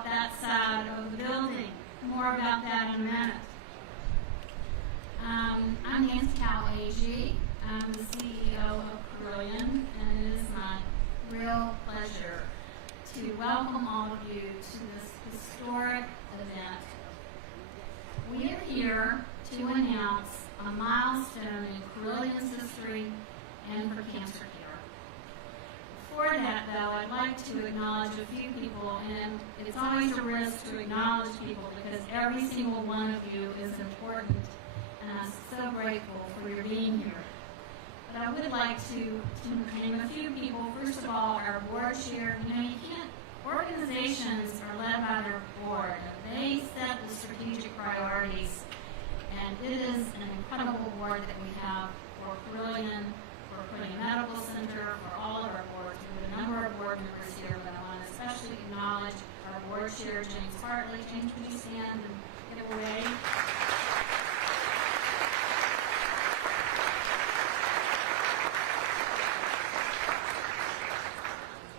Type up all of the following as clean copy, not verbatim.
out that side of the building. More about that in a minute. I'm Nancy Cal-Agee. I'm the CEO of Carilion, and it is my real pleasure to welcome all of you to this historic event. We are here to announce a milestone in Carilion's history and for cancer care. Before that, though, I'd like to acknowledge a few people, and it's always a risk to acknowledge people because every single one of you is important, and I'm so grateful for your being here. But I would like to name a few people. First of all, our board chair. Organizations are led by their board. They set the strategic priorities, and it is an incredible board that we have for Carilion, for Carilion Medical Center, for all of our boards. We have a number of board members here, but I want to especially acknowledge our board chair, James Hartley. James, would you stand and get away?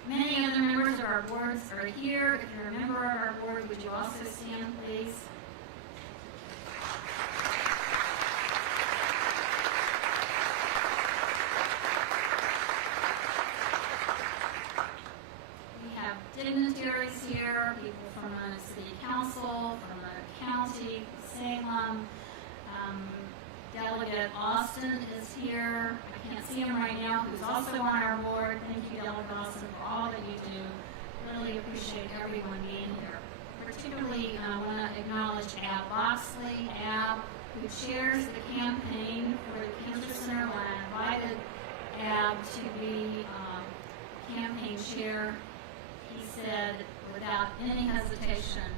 Many other members of our boards are here. If you're a member of our board, would you also stand, please? We have dignitaries here, people from the city council, from the county, Salem. Delegate Austin is here. I can't see him right now, who's also on our board. Thank you, Delegate Austin, for all that you do. Really appreciate everyone being here. Particularly, I want to acknowledge Ab Boxley, Ab, who chairs the campaign for the Cancer Center. When I invited Ab to be campaign chair, he said, without any hesitation,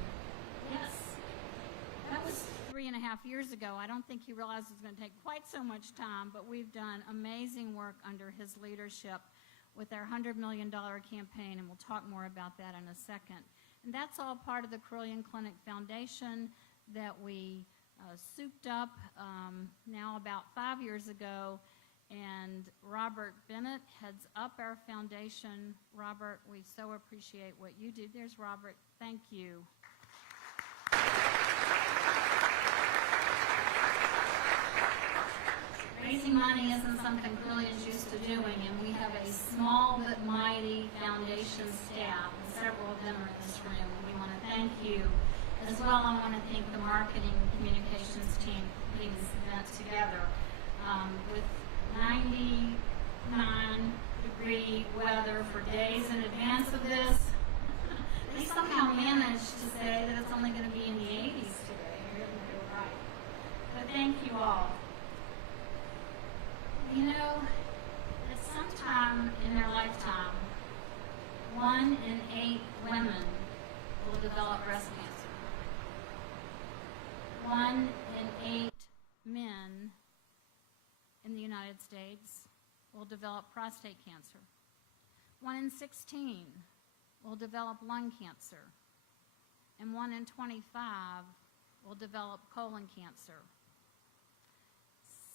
yes. That was 3.5 years ago. I don't think he realized it was going to take quite so much time, but we've done amazing work under his leadership with our $100 million campaign, and we'll talk more about that in a second. And that's all part of the Carilion Clinic Foundation that we souped up now about 5 years ago, and Robert Bennett heads up our foundation. Robert, we so appreciate what you do. There's Robert. Thank you. Raising money isn't something Carilion's used to doing, and we have a small but mighty foundation staff, and several of them are in this room. We want to thank you. As well, I want to thank the marketing and communications team for putting this event together. With 99-degree weather for days in advance of this, they somehow managed to say that it's only going to be in the 80s today. I didn't do it right. But thank you all. You know, at some time in their lifetime, 1 in 8 women will develop breast cancer. 1 in 8 men in the United States will develop prostate cancer. 1 in 16 will develop lung cancer. And 1 in 25 will develop colon cancer.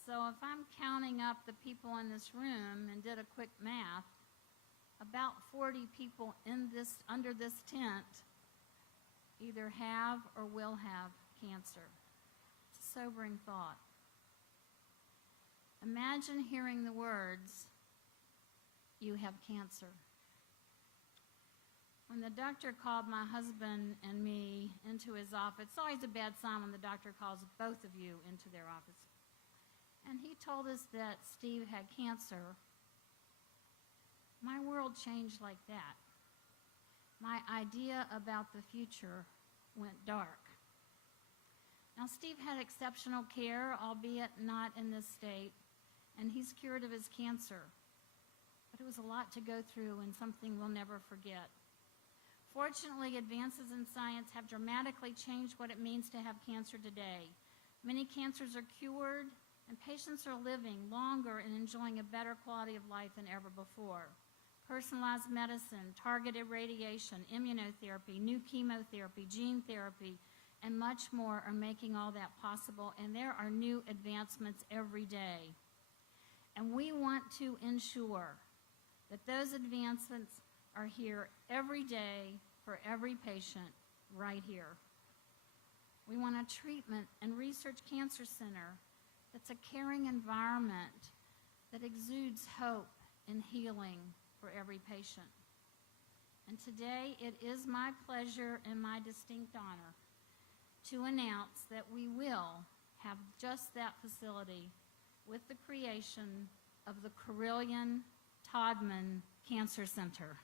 So if I'm counting up the people in this room and did a quick math, about 40 people under this tent either have or will have cancer. It's a sobering thought. Imagine hearing the words, "You have cancer." When the doctor called my husband and me into his office, it's always a bad sign when the doctor calls both of you into their office. And he told us that Steve had cancer. My world changed like that. My idea about the future went dark. Now, Steve had exceptional care, albeit not in this state, and he's cured of his cancer. But it was a lot to go through and something we'll never forget. Fortunately, advances in science have dramatically changed what it means to have cancer today. Many cancers are cured, and patients are living longer and enjoying a better quality of life than ever before. Personalized medicine, targeted radiation, immunotherapy, new chemotherapy, gene therapy, and much more are making all that possible, and there are new advancements every day. And we want to ensure that those advancements are here every day for every patient right here. We want a treatment and research cancer center that's a caring environment that exudes hope and healing for every patient. And today it is my pleasure and my distinct honor to announce that we will have just that facility with the creation of the Carilion Todman Cancer Center.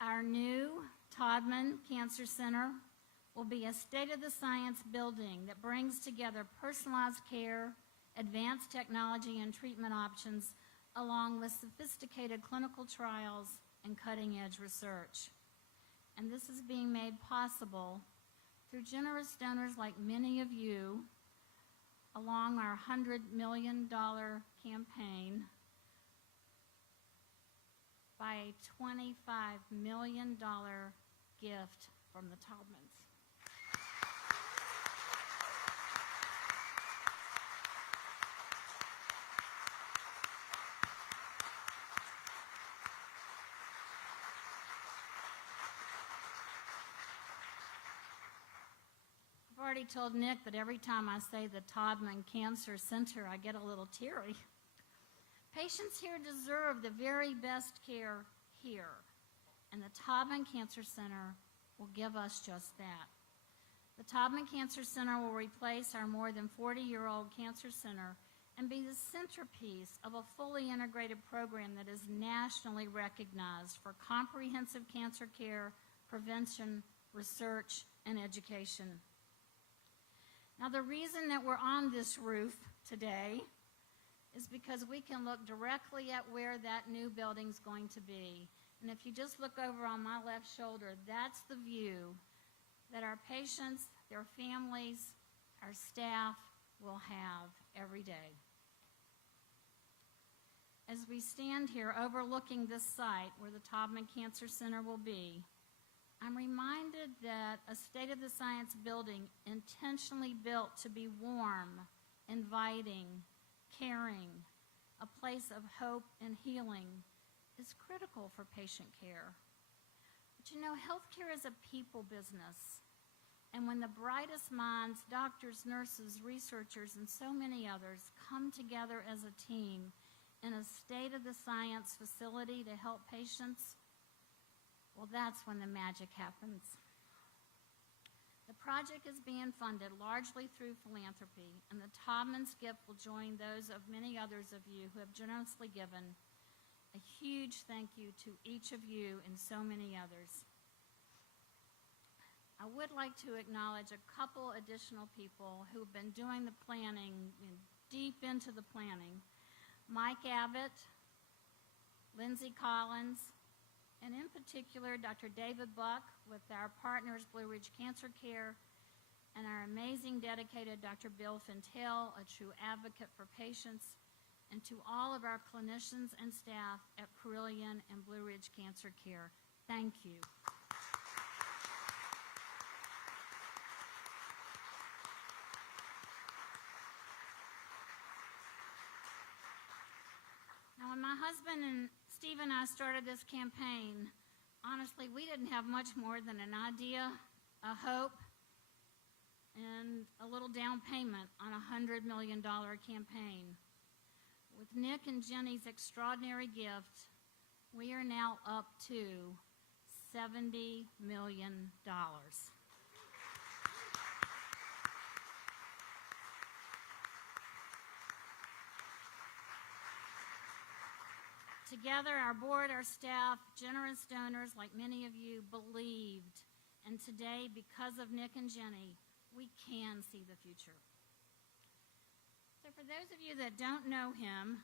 Our new Todman Cancer Center will be a state-of-the-science building that brings together personalized care, advanced technology and treatment options, along with sophisticated clinical trials and cutting-edge research. And this is being made possible through generous donors like many of you along our $100 million campaign by a $25 million gift from the Todmans. I've already told Nick that every time I say the Todman Cancer Center, I get a little teary. Patients here deserve the very best care here, and the Todman Cancer Center will give us just that. The Todman Cancer Center will replace our more than 40-year-old cancer center and be the centerpiece of a fully integrated program that is nationally recognized for comprehensive cancer care, prevention, research, and education. Now, the reason that we're on this roof today is because we can look directly at where that new building's going to be. And if you just look over on my left shoulder, that's the view that our patients, their families, our staff will have every day. As we stand here overlooking this site where the Todman Cancer Center will be, I'm reminded that a state-of-the-science building intentionally built to be warm, inviting, caring, a place of hope and healing is critical for patient care. But you know, healthcare is a people business. And when the brightest minds, doctors, nurses, researchers, and so many others come together as a team in a state-of-the-science facility to help patients, well, that's when the magic happens. The project is being funded largely through philanthropy, and the Todman's gift will join those of many others of you who have generously given. A huge thank you to each of you and so many others. I would like to acknowledge a couple additional people who have been doing the planning, deep into the planning. Mike Abbott, Lindsay Collins, and in particular, Dr. David Buck with our partners, Blue Ridge Cancer Care, and our amazing, dedicated Dr. Bill Fintel, a true advocate for patients, and to all of our clinicians and staff at Carilion and Blue Ridge Cancer Care. Thank you. Now, when my husband and Steve and I started this campaign, honestly, we didn't have much more than an idea, a hope, and a little down payment on a $100 million campaign. With Nick and Jenny's extraordinary gift, we are now up to $70 million. Together, our board, our staff, generous donors like many of you believed. And today, because of Nick and Jenny, we can see the future. So for those of you that don't know him,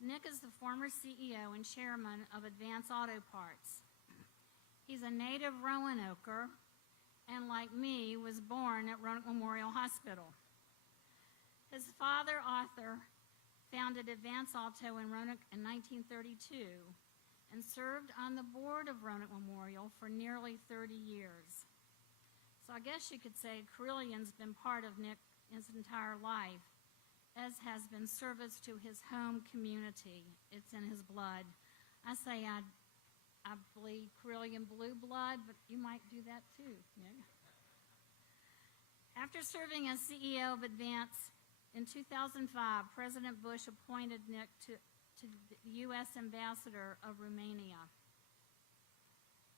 Nick is the former CEO and chairman of Advance Auto Parts. He's a native Roanoker, and like me, was born at Roanoke Memorial Hospital. His father, Arthur, founded founded Advance Auto in Roanoke in 1932 and served on the board of Roanoke Memorial for nearly 30 years. So I guess you could say Carilion's been part of Nick his entire life, as has been service to his home community. It's in his blood. I say I believe Carilion blue blood, but you might do that too, Nick. After serving as CEO of Advance in 2005, President Bush appointed Nick to the U.S. Ambassador of Romania.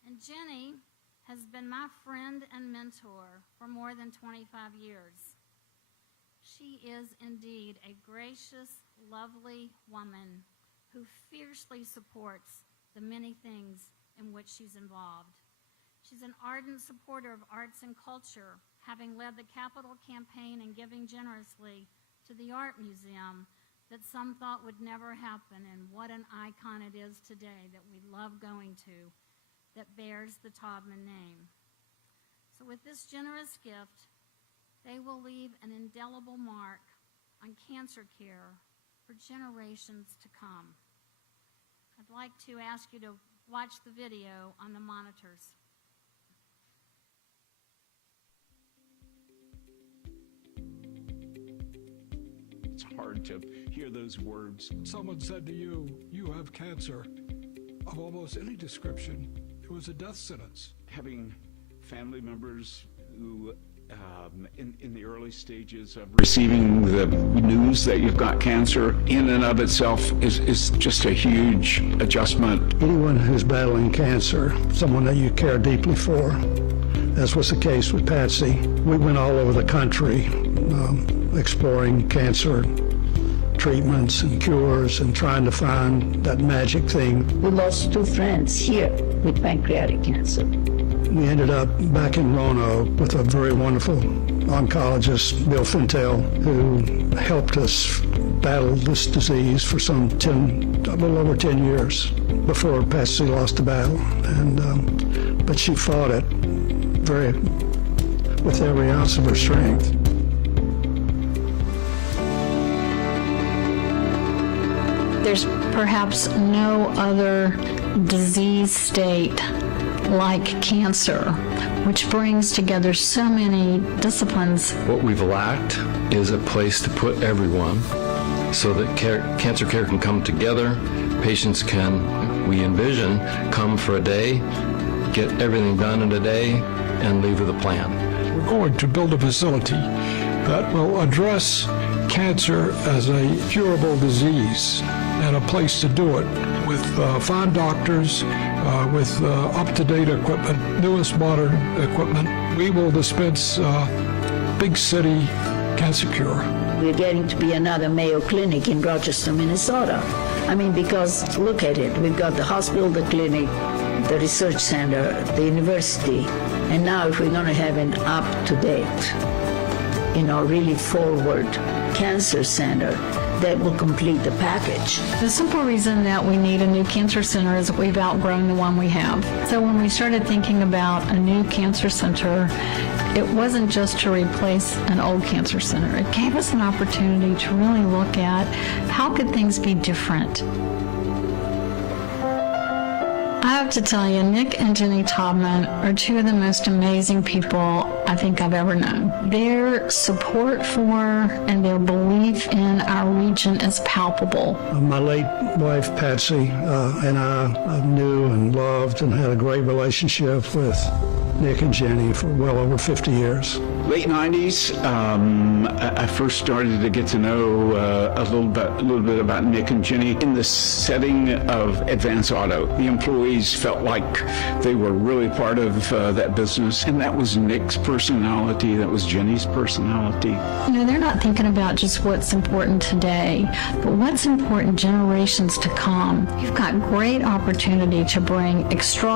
And Jenny has been my friend and mentor for more than 25 years. She is indeed a gracious, lovely woman who fiercely supports the many things in which she's involved. She's an ardent supporter of arts and culture, having led the Capital Campaign and giving generously to the Art Museum that some thought would never happen, and what an icon it is today that we love going to, that bears the Taubman name. So with this generous gift, they will leave an indelible mark on cancer care for generations to come. I'd like to ask you to watch the video on the monitors. It's hard to hear those words. Someone said to you, "You have cancer," of almost any description, it was a death sentence. Having family members who, in the early stages of receiving the news that you've got cancer, in and of itself is just a huge adjustment. Anyone who's battling cancer, someone that you care deeply for, as was the case with Patsy, we went all over the country exploring cancer treatments and cures and trying to find that magic thing. We lost 2 friends here with pancreatic cancer. We ended up back in Roanoke with a very wonderful oncologist, Bill Fintel, who helped us battle this disease for a little over 10 years before Patsy lost the battle. But she fought it with every ounce of her strength. There's perhaps no other disease state like cancer, which brings together so many disciplines. What we've lacked is a place to put everyone so that cancer care can come together. Patients can, we envision, come for a day, get everything done in a day, and leave with a plan. We're going to build a facility that will address cancer as a curable disease, and a place to do it with fine doctors, with up-to-date equipment, newest modern equipment. We will dispense big city cancer cure. We're getting to be another Mayo Clinic in Rochester, Minnesota. I mean, because look at it. We've got the hospital, the clinic, the research center, the university, and now if we're going to have an up-to-date, really forward cancer center, that will complete the package. The simple reason that we need a new cancer center is that we've outgrown the one we have. So when we started thinking about a new cancer center, it wasn't just to replace an old cancer center. It gave us an opportunity to really look at how could things be different. I have to tell you, Nick and Jenny Taubman are 2 of the most amazing people I think I've ever known. Their support for and their belief in our region is palpable. My late wife, Patsy, and I knew and loved and had a great relationship with Nick and Jenny for well over 50 years. Late 90s, I first started to get to know a little bit about Nick and Jenny in the setting of Advance Auto. The employees felt like they were really part of that business, and that was Nick's personality, that was Jenny's personality. They're not thinking about just what's important today, but what's important generations to come. You've got great opportunity to bring extraordinary